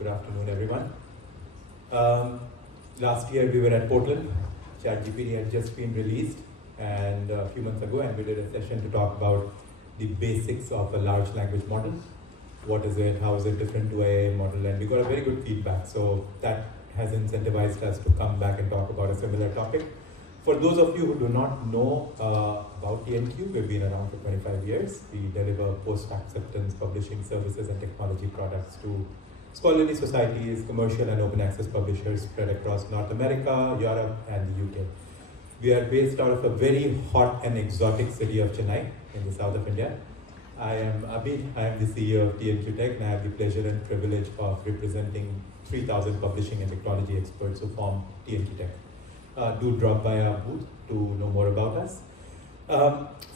Good afternoon, everyone. Last year we were at Portland. ChatGPT had just been released, and a few months ago, and we did a session to talk about the basics of a large language model. What is it? How is it different to AI model? And we got a very good feedback. So that has incentivized us to come back and talk about a similar topic. For those of you who do not know about TNQ, we've been around for 25 years. We deliver post-acceptance publishing services and technology products to scholarly societies, commercial and open access publishers spread across North America, Europe, and the UK. We are based out of a very hot and exotic city of Chennai in the south of India. I am Abhi, I am the CEO of TNQ Tech, and I have the pleasure and privilege of representing 3,000 publishing and technology experts who form TNQ Tech. Do drop by our booth to know more about us.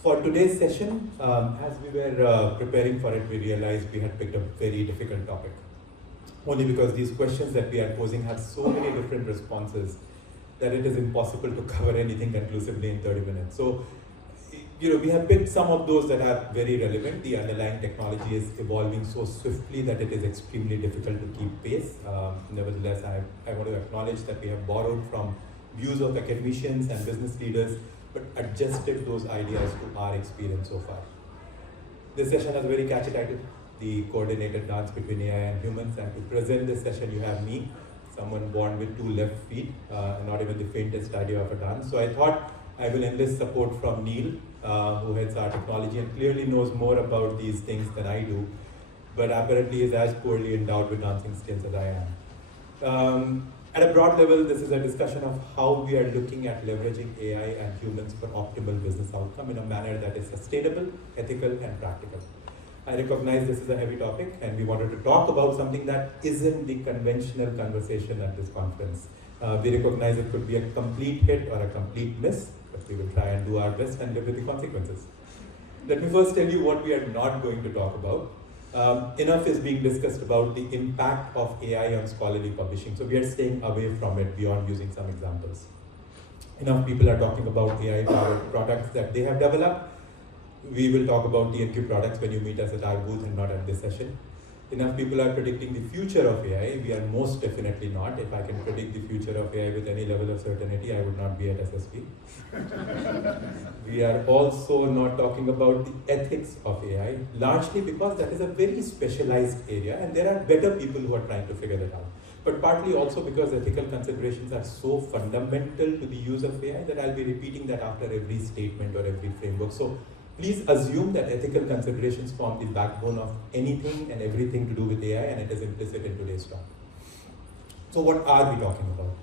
For today's session, as we were preparing for it, we realized we had picked a very difficult topic. Only because these questions that we are posing have so many different responses that it is impossible to cover anything conclusively in 30 minutes. So, we have picked some of those that are very relevant. The underlying technology is evolving so swiftly that it is extremely difficult to keep pace. Nevertheless, I want to acknowledge that we have borrowed from views of academicians and business leaders, but adjusted those ideas to our experience so far. This session has a very catchy title, The Coordinated Dance Between AI and Humans, and to present this session you have me, someone born with 2 left feet, and not even the faintest idea of a dance. So I thought I will enlist support from Neil, who heads our technology and clearly knows more about these things than I do, but apparently is as poorly endowed with dancing skills as I am. At a broad level, this is a discussion of how we are looking at leveraging AI and humans for optimal business outcome in a manner that is sustainable, ethical, and practical. I recognize this is a heavy topic, and we wanted to talk about something that isn't the conventional conversation at this conference. We recognize it could be a complete hit or a complete miss, but we will try and do our best and live with the consequences. Let me first tell you what we are not going to talk about. Enough is being discussed about the impact of AI on scholarly publishing, so we are staying away from it beyond using some examples. Enough people are talking about AI-powered products that they have developed. We will talk about TNQ products when you meet us at our booth and not at this session. Enough people are predicting the future of AI. We are most definitely not. If I can predict the future of AI with any level of certainty, I would not be at SSP. We are also not talking about the ethics of AI, largely because that is a very specialized area and there are better people who are trying to figure it out. But partly also because ethical considerations are so fundamental to the use of AI that I'll be repeating that after every statement or every framework. So please assume that ethical considerations form the backbone of anything and everything to do with AI, and it is implicit in today's talk. So what are we talking about?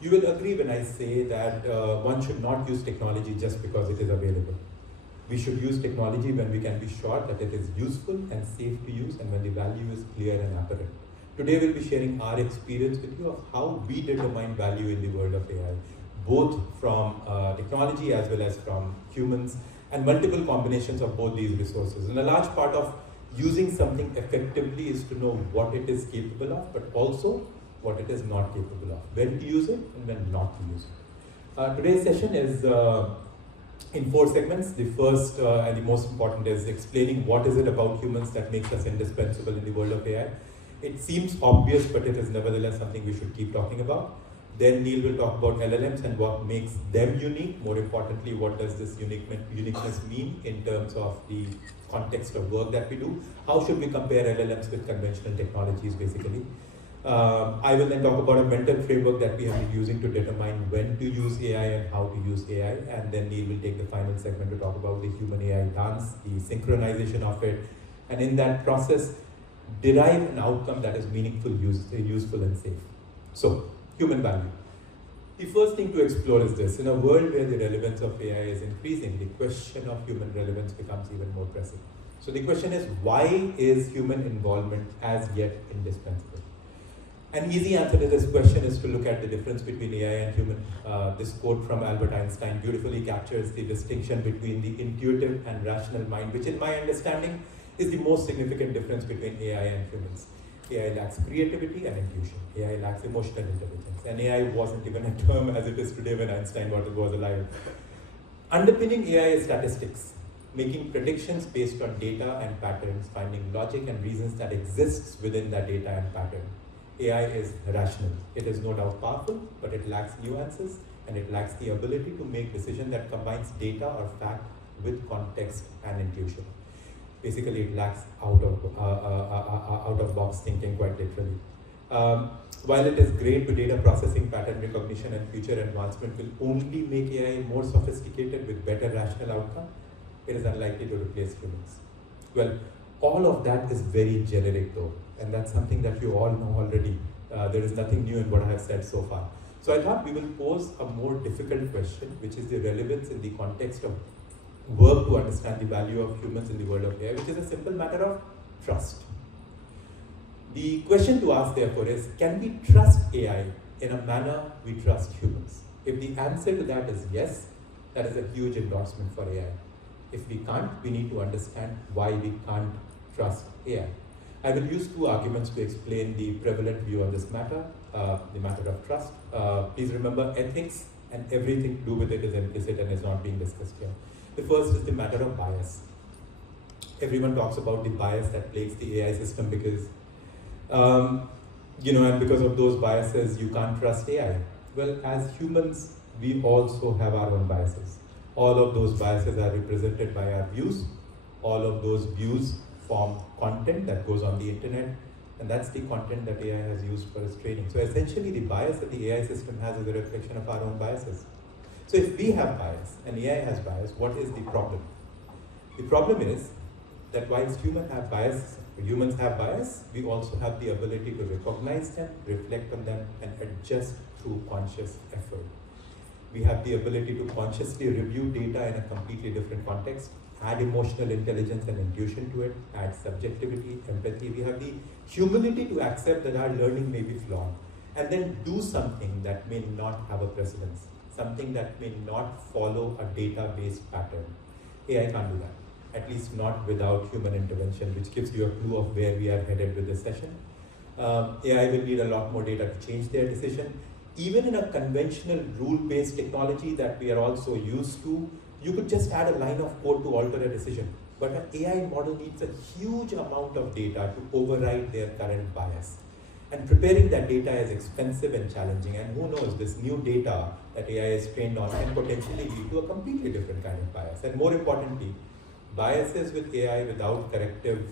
You will agree when I say that one should not use technology just because it is available. We should use technology when we can be sure that it is useful and safe to use and when the value is clear and apparent. Today we'll be sharing our experience with you of how we determine value in the world of AI, both from technology as well as from humans, and multiple combinations of both these resources. And a large part of using something effectively is to know what it is capable of, but also what it is not capable of, when to use it and when not to use it. Today's session is in 4 segments. The first and the most important is explaining what is it about humans that makes us indispensable in the world of AI. It seems obvious, but it is nevertheless something we should keep talking about. Then Neil will talk about LLMs and what makes them unique. More importantly, what does this uniqueness mean in terms of the context of work that we do? How should we compare LLMs with conventional technologies, basically? I will then talk about a mental framework that we have been using to determine when to use AI and how to use AI. And then Neil will take the final segment to talk about the human-AI dance, the synchronization of it, and in that process, derive an outcome that is meaningful, useful, and safe. So, human value. The first thing to explore is this. In a world where the relevance of AI is increasing, the question of human relevance becomes even more pressing. So the question is, why is human involvement as yet indispensable? An easy answer to this question is to look at the difference between AI and human. This quote from Albert Einstein beautifully captures the distinction between the intuitive and rational mind, which in my understanding is the most significant difference between AI and humans. AI lacks creativity and intuition. AI lacks emotional intelligence. And AI wasn't even a term as it is today when Einstein was alive. Underpinning AI is statistics, making predictions based on data and patterns, finding logic and reasons that exists within that data and pattern. AI is rational. It is no doubt powerful, but it lacks nuances and it lacks the ability to make decisions that combines data or fact with context and intuition. Basically, it lacks out of box thinking, quite literally. While it is great with data processing, pattern recognition, and future advancement will only make AI more sophisticated with better rational outcome, it is unlikely to replace humans. Well, all of that is very generic though, and that's something that you all know already. There is nothing new in what I have said so far. So I thought we will pose a more difficult question, which is the relevance in the context of work to understand the value of humans in the world of AI, which is a simple matter of trust. The question to ask therefore is, can we trust AI in a manner we trust humans? If the answer to that is yes, that is a huge endorsement for AI. If we can't, we need to understand why we can't trust AI. I will use two arguments to explain the prevalent view on this matter, the matter of trust. Please remember, ethics and everything to do with it is implicit and is not being discussed here. The first is the matter of bias. Everyone talks about the bias that plagues the AI system because, and because of those biases, you can't trust AI. Well, as humans, we also have our own biases. All of those biases are represented by our views. All of those views form content that goes on the internet, and that's the content that AI has used for its training. So essentially, the bias that the AI system has is a reflection of our own biases. So if we have bias and AI has bias, what is the problem? The problem is that whilst humans have bias, we also have the ability to recognize them, reflect on them, and adjust through conscious effort. We have the ability to consciously review data in a completely different context, add emotional intelligence and intuition to it, add subjectivity, empathy. We have the humility to accept that our learning may be flawed, and then do something that may not have a precedence, something that may not follow a data-based pattern. AI can't do that, at least not without human intervention, which gives you a clue of where we are headed with this session. AI will need a lot more data to change their decision. Even in a conventional rule-based technology that we are also used to, you could just add a line of code to alter a decision. But an AI model needs a huge amount of data to override their current bias. And preparing that data is expensive and challenging. And who knows, this new data that AI is trained on can potentially lead to a completely different kind of bias. And more importantly, biases with AI without corrective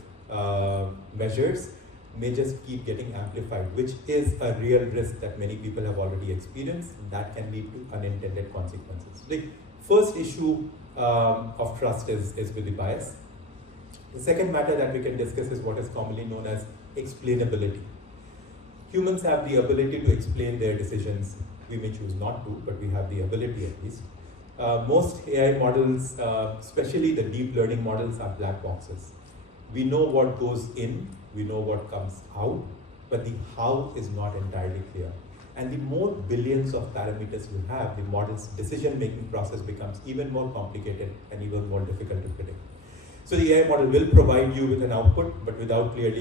measures may just keep getting amplified, which is a real risk that many people have already experienced. That can lead to unintended consequences. The first issue of trust is with the bias. The second matter that we can discuss is what is commonly known as explainability. Humans have the ability to explain their decisions. We may choose not to, but we have the ability at least. Most AI models, especially the deep learning models, are black boxes. We know what goes in, we know what comes out, but the how is not entirely clear. And the more billions of parameters you have, the model's decision-making process becomes even more complicated and even more difficult to predict. So the AI model will provide you with an output, but without clear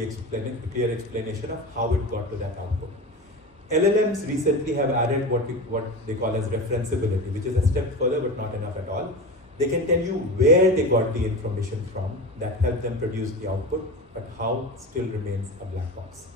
explanation of how it got to that output. LLMs recently have added what they call as referenceability, which is a step further, but not enough at all. They can tell you where they got the information from that helped them produce the output, but how still remains a black box.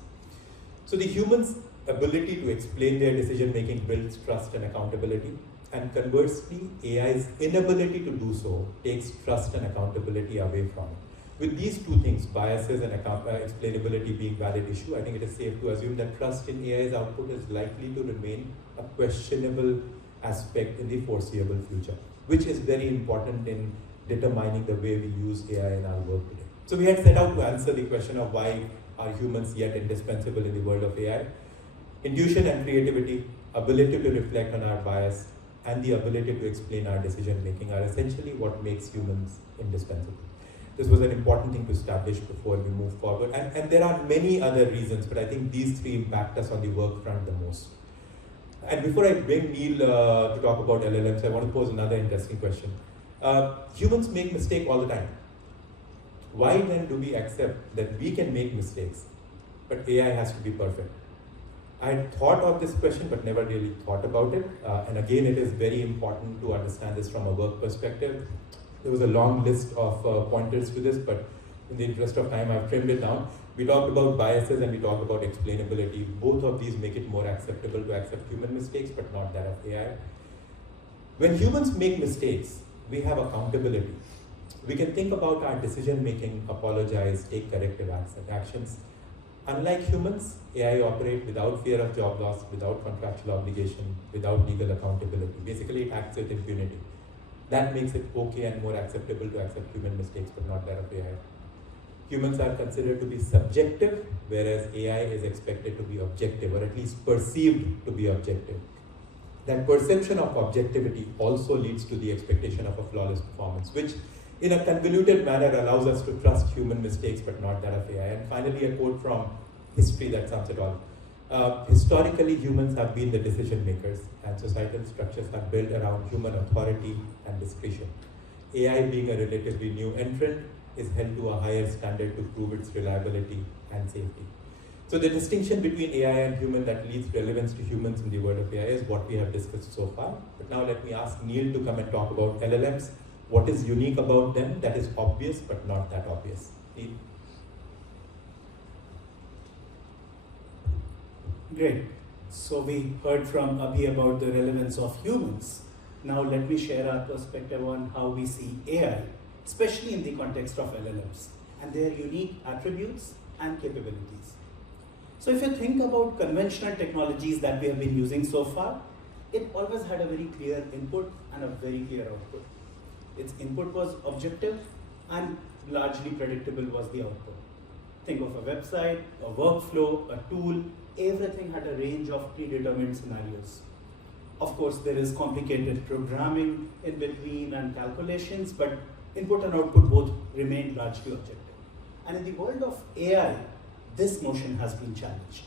So the human's ability to explain their decision-making builds trust and accountability, and conversely, AI's inability to do so takes trust and accountability away from it. With these two things, biases and explainability being valid issue, I think it is safe to assume that trust in AI's output is likely to remain a questionable aspect in the foreseeable future, which is very important in determining the way we use AI in our work today. So we had set out to answer the question of why are humans yet indispensable in the world of AI. Intuition and creativity, ability to reflect on our bias, and the ability to explain our decision making are essentially what makes humans indispensable. This was an important thing to establish before we move forward. And there are many other reasons, but I think these three impact us on the work front the most. And before I bring Neil to talk about LLMs, I want to pose another interesting question. Humans make mistakes all the time. Why then do we accept that we can make mistakes, but AI has to be perfect? I had thought of this question, but never really thought about it. And again, it is very important to understand this from a work perspective. There was a long list of pointers to this, but in the interest of time, I've trimmed it down. We talked about biases and we talked about explainability. Both of these make it more acceptable to accept human mistakes, but not that of AI. When humans make mistakes, we have accountability. We can think about our decision making, apologize, take corrective actions. Unlike humans, AI operate without fear of job loss, without contractual obligation, without legal accountability. Basically, it acts with impunity. That makes it okay and more acceptable to accept human mistakes, but not that of AI. Humans are considered to be subjective, whereas AI is expected to be objective, or at least perceived to be objective. That perception of objectivity also leads to the expectation of a flawless performance, which in a convoluted manner allows us to trust human mistakes, but not that of AI. And finally, a quote from history that sums it all. Historically, humans have been the decision makers, and societal structures are built around human authority and discretion. AI, being a relatively new entrant, is held to a higher standard to prove its reliability and safety. So the distinction between AI and human that leads relevance to humans in the world of AI is what we have discussed so far. But now let me ask Neil to come and talk about LLMs. What is unique about them that is obvious but not that obvious? Neil? Great. So we heard from Abhi about the relevance of humans. Now let me share our perspective on how we see AI, especially in the context of LLMs, and their unique attributes and capabilities. So if you think about conventional technologies that we have been using so far, it always had a very clear input and a very clear output. Its input was objective and largely predictable was the output. Think of a website, a workflow, a tool, everything had a range of predetermined scenarios. Of course, there is complicated programming in between and calculations, but input and output both remain largely objective. And in the world of AI, this notion has been challenged.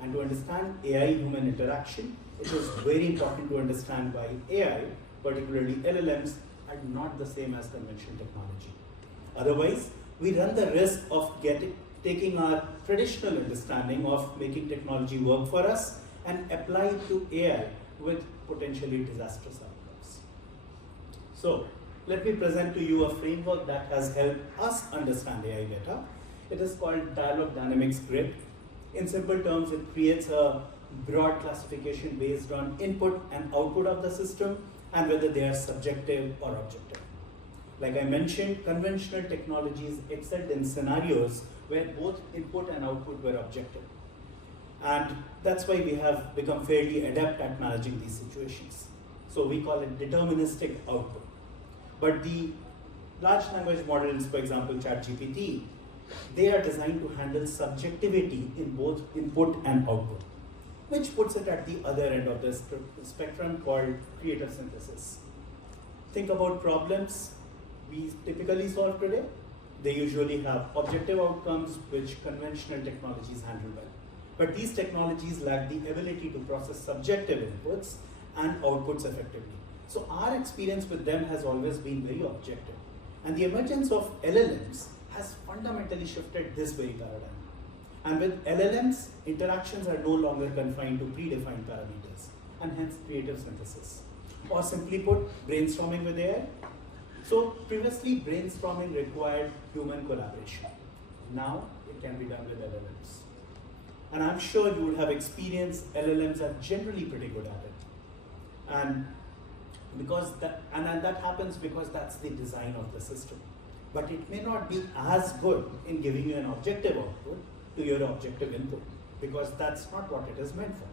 And to understand AI-human interaction, it is very important to understand why AI, particularly LLMs, are not the same as conventional technology. Otherwise, we run the risk of taking our traditional understanding of making technology work for us and apply it to AI with potentially disastrous outcomes. So, let me present to you a framework that has helped us understand AI better. It is called Dialog Dynamics Grid. In simple terms, it creates a broad classification based on input and output of the system and whether they are subjective or objective. Like I mentioned, conventional technologies excelled in scenarios where both input and output were objective. And that's why we have become fairly adept at managing these situations. So we call it deterministic output. But the large language models, for example, ChatGPT, they are designed to handle subjectivity in both input and output, which puts it at the other end of the spectrum called creative synthesis. Think about problems we typically solve today. They usually have objective outcomes which conventional technologies handle well. But these technologies lack the ability to process subjective inputs and outputs effectively. So our experience with them has always been very objective. And the emergence of LLMs has fundamentally shifted this very paradigm. And with LLMs, interactions are no longer confined to predefined parameters, and hence creative synthesis. Or simply put, brainstorming with AI. So previously, brainstorming required human collaboration. Now, it can be done with LLMs. And I'm sure you would have experienced LLMs are generally pretty good at it. And that happens because that's the design of the system. But it may not be as good in giving you an objective output to your objective input, because that's not what it is meant for.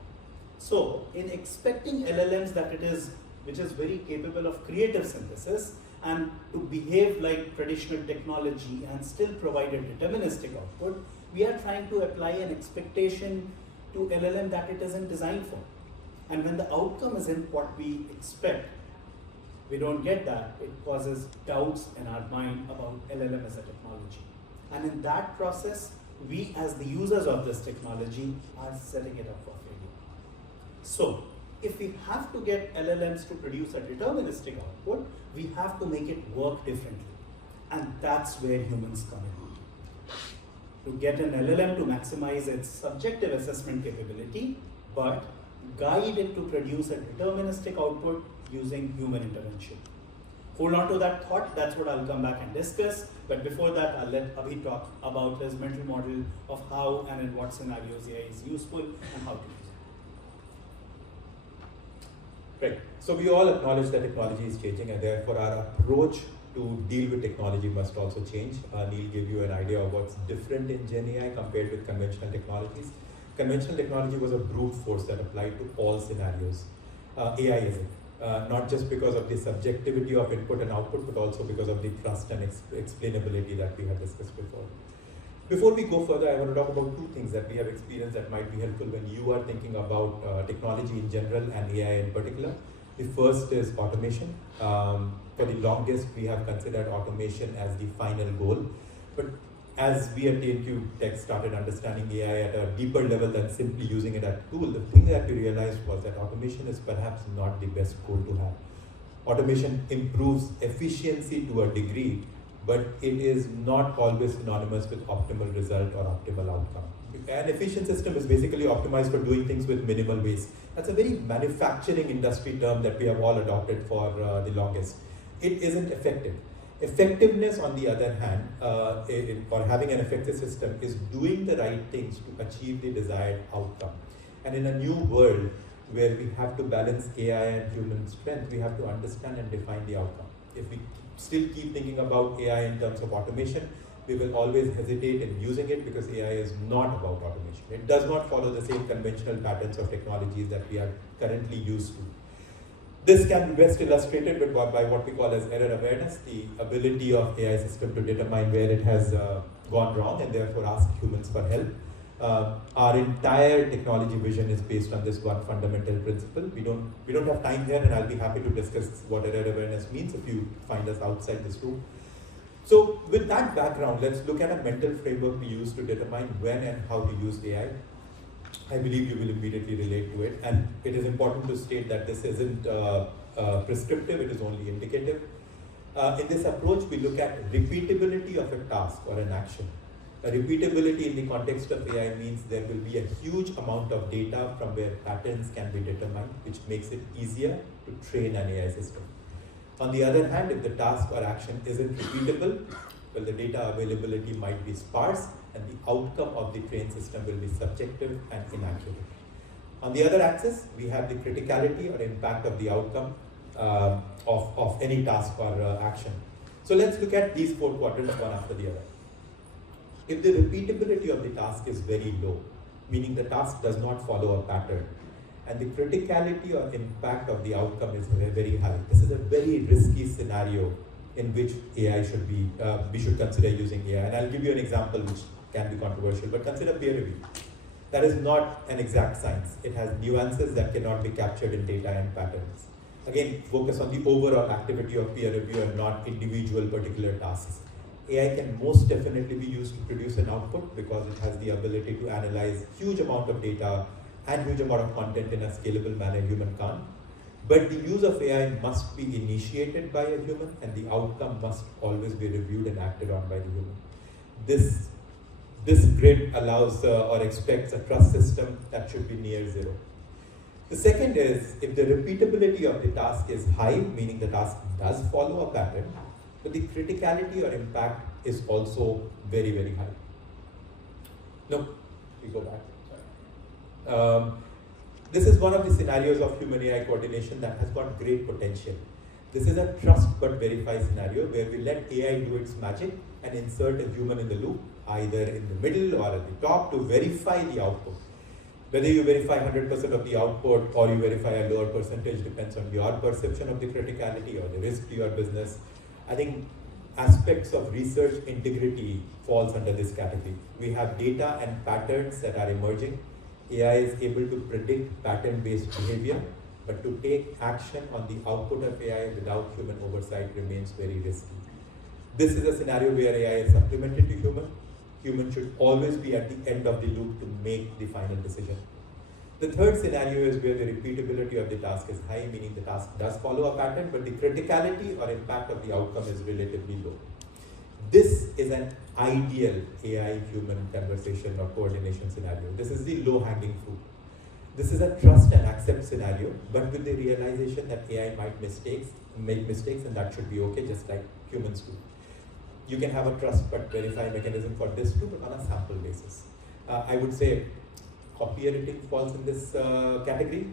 So, in expecting LLMs which is very capable of creative synthesis and to behave like traditional technology and still provide a deterministic output, we are trying to apply an expectation to LLM that it isn't designed for. And when the outcome isn't what we expect, we don't get that, it causes doubts in our mind about LLM as a technology. And in that process, we as the users of this technology are setting it up for failure. So, if we have to get LLMs to produce a deterministic output, we have to make it work differently. And that's where humans come in. To get an LLM to maximize its subjective assessment capability, but guide it to produce a deterministic output using human intervention. hold on to that thought. That's what I'll come back and discuss. But before that, I'll let Abhi talk about his mental model of how and in what scenarios AI is useful and how to use it. Right. So we all acknowledge that technology is changing, and therefore our approach to deal with technology must also change. Neil gave you an idea of what's different in Gen AI compared with conventional technologies. Conventional technology was a brute force that applied to all scenarios. AI isn't. Not just because of the subjectivity of input and output, but also because of the trust and explainability that we have discussed before. Before we go further, I want to talk about two things that we have experienced that might be helpful when you are thinking about technology in general and AI in particular. The first is automation. For the longest, we have considered automation as the final goal. But as we at TNQ Tech started understanding AI at a deeper level than simply using it as a tool, the thing that we realized was that automation is perhaps not the best goal to have. Automation improves efficiency to a degree, but it is not always synonymous with optimal result or optimal outcome. An efficient system is basically optimized for doing things with minimal waste. That's a very manufacturing industry term that we have all adopted for the longest. It isn't effective. Effectiveness, on the other hand, or having an effective system, is doing the right things to achieve the desired outcome. And in a new world where we have to balance AI and human strength, we have to understand and define the outcome. If we still keep thinking about AI in terms of automation, we will always hesitate in using it because AI is not about automation. It does not follow the same conventional patterns of technologies that we are currently used to. This can be best illustrated by what we call as error awareness, the ability of AI system to determine where it has gone wrong and therefore ask humans for help. Our entire technology vision is based on this one fundamental principle. We don't have time here, and I'll be happy to discuss what error awareness means if you find us outside this room. So with that background, let's look at a mental framework we use to determine when and how to use AI. I believe you will immediately relate to it, and it is important to state that this isn't prescriptive, it is only indicative. In this approach, we look at repeatability of a task or an action. A repeatability in the context of AI means there will be a huge amount of data from where patterns can be determined, which makes it easier to train an AI system. On the other hand, if the task or action isn't repeatable, well, the data availability might be sparse, and the outcome of the trained system will be subjective and inaccurate. On the other axis, we have the criticality or impact of the outcome of any task or action. So let's look at these four quadrants one after the other. If the repeatability of the task is very low, meaning the task does not follow a pattern, and the criticality or impact of the outcome is very high, this is a very risky scenario in which AI should be, we should consider using AI. And I'll give you an example which can be controversial, but consider peer review. That is not an exact science. It has nuances that cannot be captured in data and patterns. Again, focus on the overall activity of peer review and not individual particular tasks. AI can most definitely be used to produce an output because it has the ability to analyze huge amount of data and huge amount of content in a scalable manner human can't. But the use of AI must be initiated by a human, and the outcome must always be reviewed and acted on by the human. This grid allows or expects a trust system that should be near zero. The second is, if the repeatability of the task is high, meaning the task does follow a pattern, but the criticality or impact is also very, very high. No, we go back. Sorry. This is one of the scenarios of human AI coordination that has got great potential. This is a trust but verify scenario where we let AI do its magic and insert a human in the loop, either in the middle or at the top, to verify the output. Whether you verify 100% of the output or you verify a lower percentage depends on your perception of the criticality or the risk to your business. I think aspects of research integrity falls under this category. We have data and patterns that are emerging. AI is able to predict pattern-based behavior, but to take action on the output of AI without human oversight remains very risky. This is a scenario where AI is supplemented to human. Human should always be at the end of the loop to make the final decision. The third scenario is where the repeatability of the task is high, meaning the task does follow a pattern, but the criticality or impact of the outcome is relatively low. This is an ideal AI-human conversation or coordination scenario. This is the low-hanging fruit. This is a trust and accept scenario, but with the realization that AI might mistakes make mistakes, and that should be okay, just like humans do. You can have a trust but verify mechanism for this too, but on a sample basis. I would say copy editing falls in this category.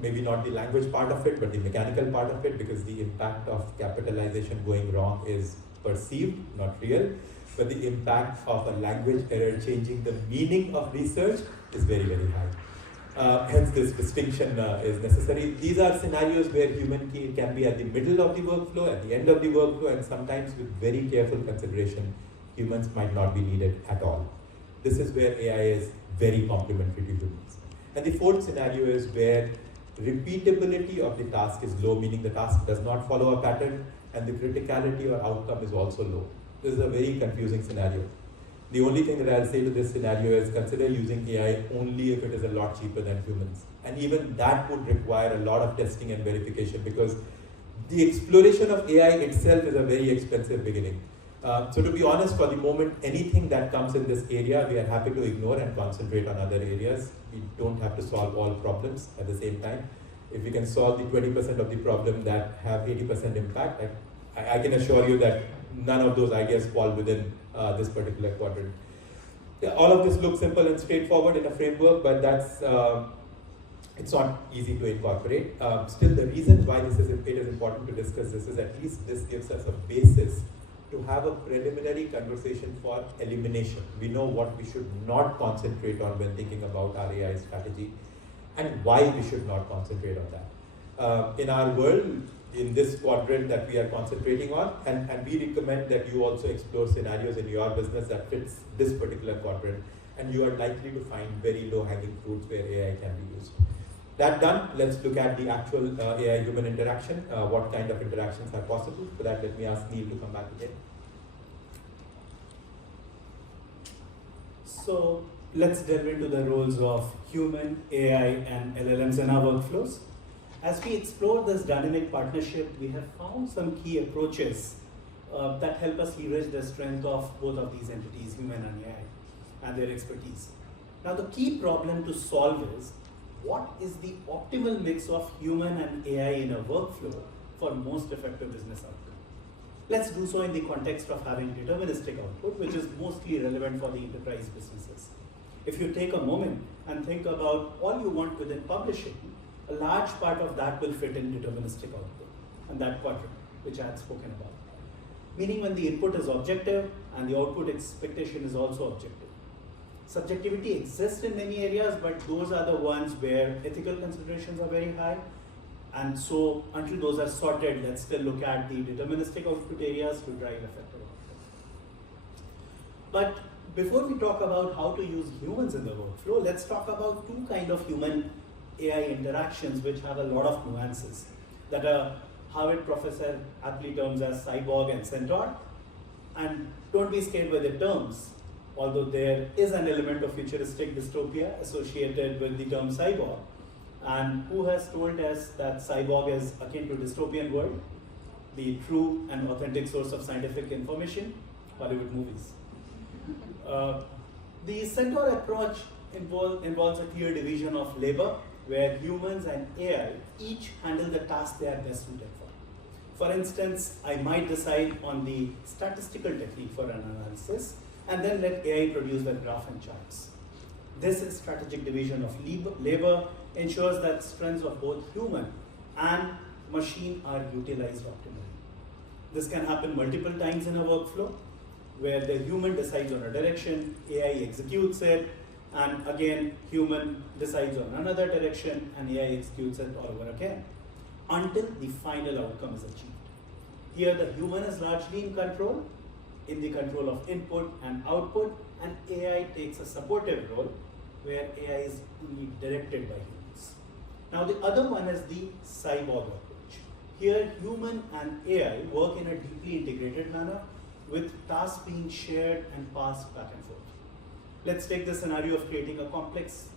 Maybe not the language part of it, but the mechanical part of it, because the impact of capitalization going wrong is perceived, not real. But the impact of a language error changing the meaning of research is very, very high. Hence, this distinction is necessary. These are scenarios where human can be at the middle of the workflow, at the end of the workflow, and sometimes with very careful consideration, humans might not be needed at all. This is where AI is very complementary to humans. And the fourth scenario is where repeatability of the task is low, meaning the task does not follow a pattern, and the criticality or outcome is also low. This is a very confusing scenario. The only thing that I'll say to this scenario is consider using AI only if it is a lot cheaper than humans. And even that would require a lot of testing and verification, because the exploration of AI itself is a very expensive beginning. So to be honest, for the moment, anything that comes in this area, we are happy to ignore and concentrate on other areas. We don't have to solve all problems at the same time. If we can solve the 20% of the problem that have 80% impact, I can assure you that none of those ideas fall within this particular quadrant. All of this looks simple and straightforward in a framework, but that's it's not easy to incorporate. Still, the reason why it is important to discuss this is at least this gives us a basis to have a preliminary conversation for elimination. We know what we should not concentrate on when thinking about our AI strategy, and why we should not concentrate on that. In our world, in this quadrant that we are concentrating on, and we recommend that you also explore scenarios in your business that fits this particular quadrant, and you are likely to find very low-hanging fruits where AI can be used. That done, let's look at the actual AI-human interaction. What kind of interactions are possible? For that, let me ask Neil to come back again. So let's delve into the roles of human, AI, and LLMs in our workflows. As we explore this dynamic partnership, we have found some key approaches that help us leverage the strength of both of these entities, human and AI, and their expertise. Now, the key problem to solve is, what is the optimal mix of human and AI in a workflow for most effective business outcome? Let's do so in the context of having deterministic output, which is mostly relevant for the enterprise businesses. If you take a moment and think about all you want within publishing, a large part of that will fit in deterministic output, and that quadrant, which I had spoken about. Meaning when the input is objective and the output expectation is also objective. Subjectivity exists in many areas, but those are the ones where ethical considerations are very high. And so until those are sorted, let's still look at the deterministic output areas to drive effective output. But before we talk about how to use humans in the workflow, let's talk about two kinds of human AI interactions which have a lot of nuances that a Harvard professor aptly terms as cyborg and centaur. And don't be scared by the terms, although there is an element of futuristic dystopia associated with the term cyborg. And who has told us that cyborg is akin to dystopian world? The true and authentic source of scientific information? Hollywood movies. The centaur approach involves a clear division of labor, where humans and AI each handle the task they are best suited for. For instance, I might decide on the statistical technique for an analysis, and then let AI produce the graph and charts. This strategic division of labor ensures that strengths of both human and machine are utilized optimally. This can happen multiple times in a workflow, where the human decides on a direction, AI executes it, and again, human decides on another direction, and AI executes it all over again, until the final outcome is achieved. Here, the human is largely in the control of input and output, and AI takes a supportive role, where AI is only directed by humans. Now, the other one is the cyborg approach. Here, human and AI work in a deeply integrated manner, with tasks being shared and passed back and forth. Let's take the scenario of creating a complex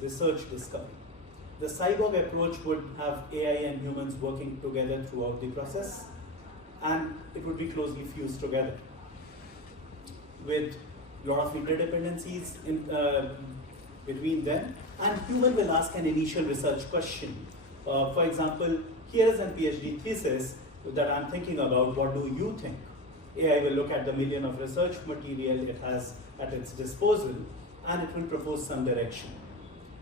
research discovery. The cyborg approach would have AI and humans working together throughout the process, and it would be closely fused together with a lot of interdependencies between them. And human will ask an initial research question. For example, Here's a PhD thesis that I'm thinking about. What do you think? AI will look at the million of research material it has at its disposal, and it will propose some direction.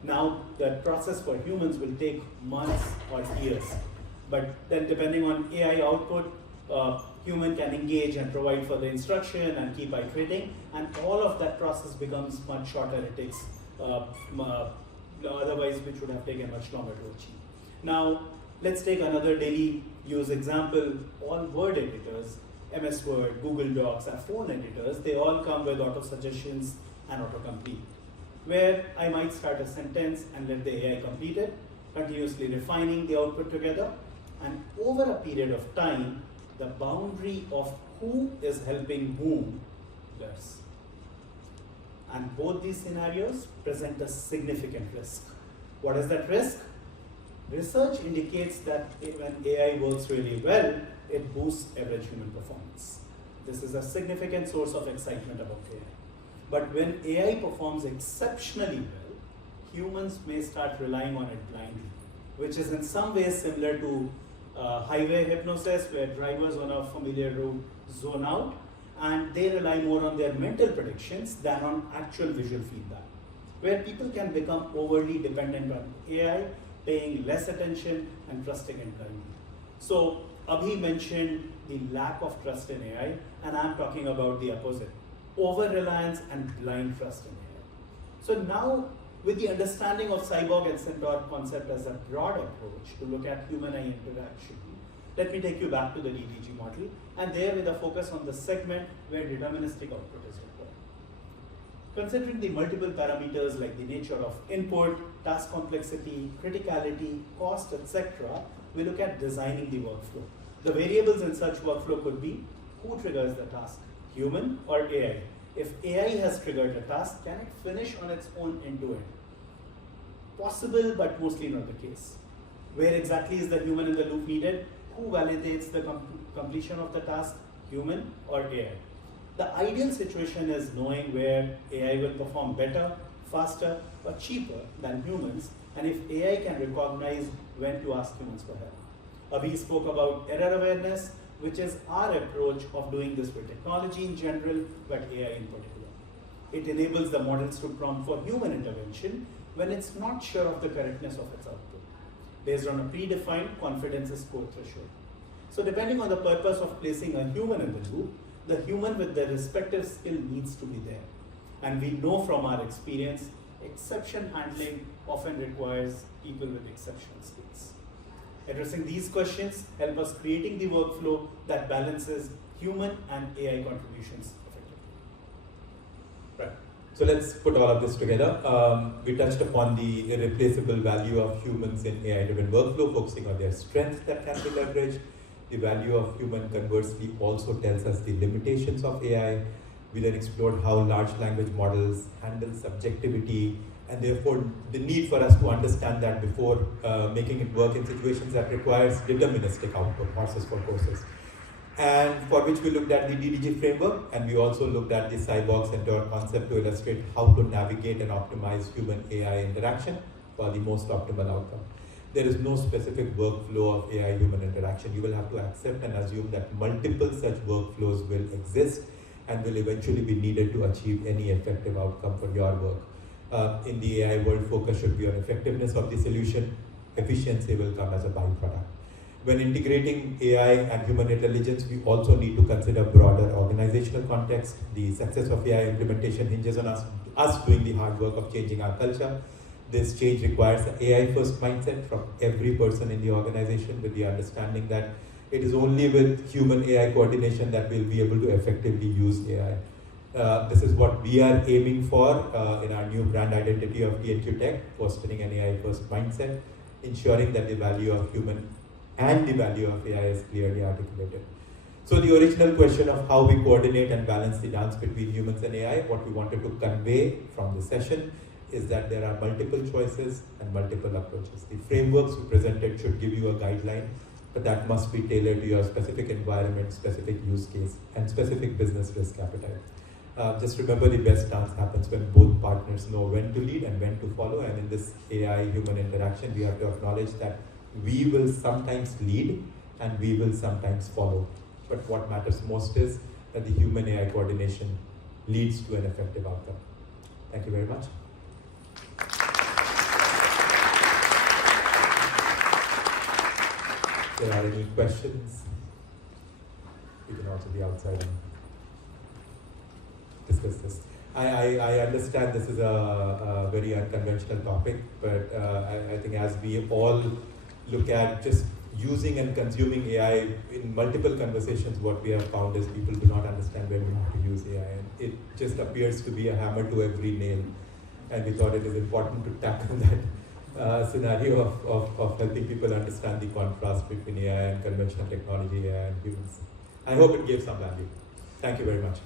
Now, the process for humans will take months or years. But then depending on AI output, human can engage and provide for the instruction and keep iterating, and all of that process becomes much shorter. It takes, otherwise which would have taken much longer to achieve. Now, let's take another daily use example. All word editors, MS Word, Google Docs, and phone editors, they all come with auto suggestions and autocomplete, where I might start a sentence and let the AI complete it, continuously refining the output together, and over a period of time, the boundary of who is helping whom blurs. And both these scenarios present a significant risk. What is that risk? Research indicates that when AI works really well, it boosts average human performance. This is a significant source of excitement about AI. But when AI performs exceptionally well, humans may start relying on it blindly, which is in some ways similar to highway hypnosis, where drivers on a familiar route zone out, and they rely more on their mental predictions than on actual visual feedback, where people can become overly dependent on AI, paying less attention and trusting it blindly. So Abhi mentioned the lack of trust in AI, and I'm talking about the opposite, over-reliance and blind trust in AI. So now, with the understanding of cyborg and centaur concept as a broad approach to look at human-AI interaction, let me take you back to the DDG model, and there with a focus on the segment where deterministic output is required. Considering the multiple parameters like the nature of input, task complexity, criticality, cost, etc., we look at designing the workflow. The variables in such workflow could be who triggers the task, human or AI. If AI has triggered a task, can it finish on its own end-to-end? Possible, but mostly not the case. Where exactly is the human in the loop needed? Who validates the completion of the task, human or AI? The ideal situation is knowing where AI will perform better, faster, or cheaper than humans, and if AI can recognize when to ask humans for help. Abhi spoke about error awareness, which is our approach of doing this with technology in general, but AI in particular. It enables the models to prompt for human intervention when it's not sure of the correctness of its output, based on a predefined confidence score threshold. So depending on the purpose of placing a human in the loop, the human with the respective skill needs to be there. And we know from our experience, exception handling often requires people with exceptional skills. Addressing these questions help us creating the workflow that balances human and AI contributions effectively. Right. So let's put all of this together. We touched upon the irreplaceable value of humans in AI-driven workflow, focusing on their strengths that can be leveraged. The value of human, conversely, also tells us the limitations of AI. We then explored how large language models handle subjectivity, and therefore the need for us to understand that before making it work in situations that requires deterministic output, horses for courses. And for which we looked at the DDG framework, and we also looked at the cyborg centaur concept to illustrate how to navigate and optimize human-AI interaction for the most optimal outcome. There is no specific workflow of AI-human interaction. You will have to accept and assume that multiple such workflows will exist and will eventually be needed to achieve any effective outcome for your work. In the AI world, focus should be on effectiveness of the solution. Efficiency will come as a byproduct. When integrating AI and human intelligence, we also need to consider broader organizational context. The success of AI implementation hinges on us doing the hard work of changing our culture. This change requires an AI-first mindset from every person in the organization, with the understanding that it is only with human-AI coordination that we'll be able to effectively use AI. This is what we are aiming for in our new brand identity of TNQ Tech, fostering an AI-first mindset, ensuring that the value of human and the value of AI is clearly articulated. So the original question of how we coordinate and balance the dance between humans and AI, what we wanted to convey from the session is that there are multiple choices and multiple approaches. The frameworks we presented should give you a guideline, but that must be tailored to your specific environment, specific use case, and specific business risk appetite. Just remember, the best dance happens when both partners know when to lead and when to follow, and in this AI-human interaction, we have to acknowledge that We will sometimes lead and we will sometimes follow. But what matters most is that the human AI coordination leads to an effective outcome. Thank you very much. If there are any questions, we can also be outside and discuss this. I understand this is a very unconventional topic, but I think as we all look at just using and consuming AI in multiple conversations, what we have found is people do not understand where we have to use AI. And it just appears to be a hammer to every nail. And we thought it is important to tackle that scenario of helping people understand the contrast between AI and conventional technology, AI and humans. I hope it gave some value. Thank you very much.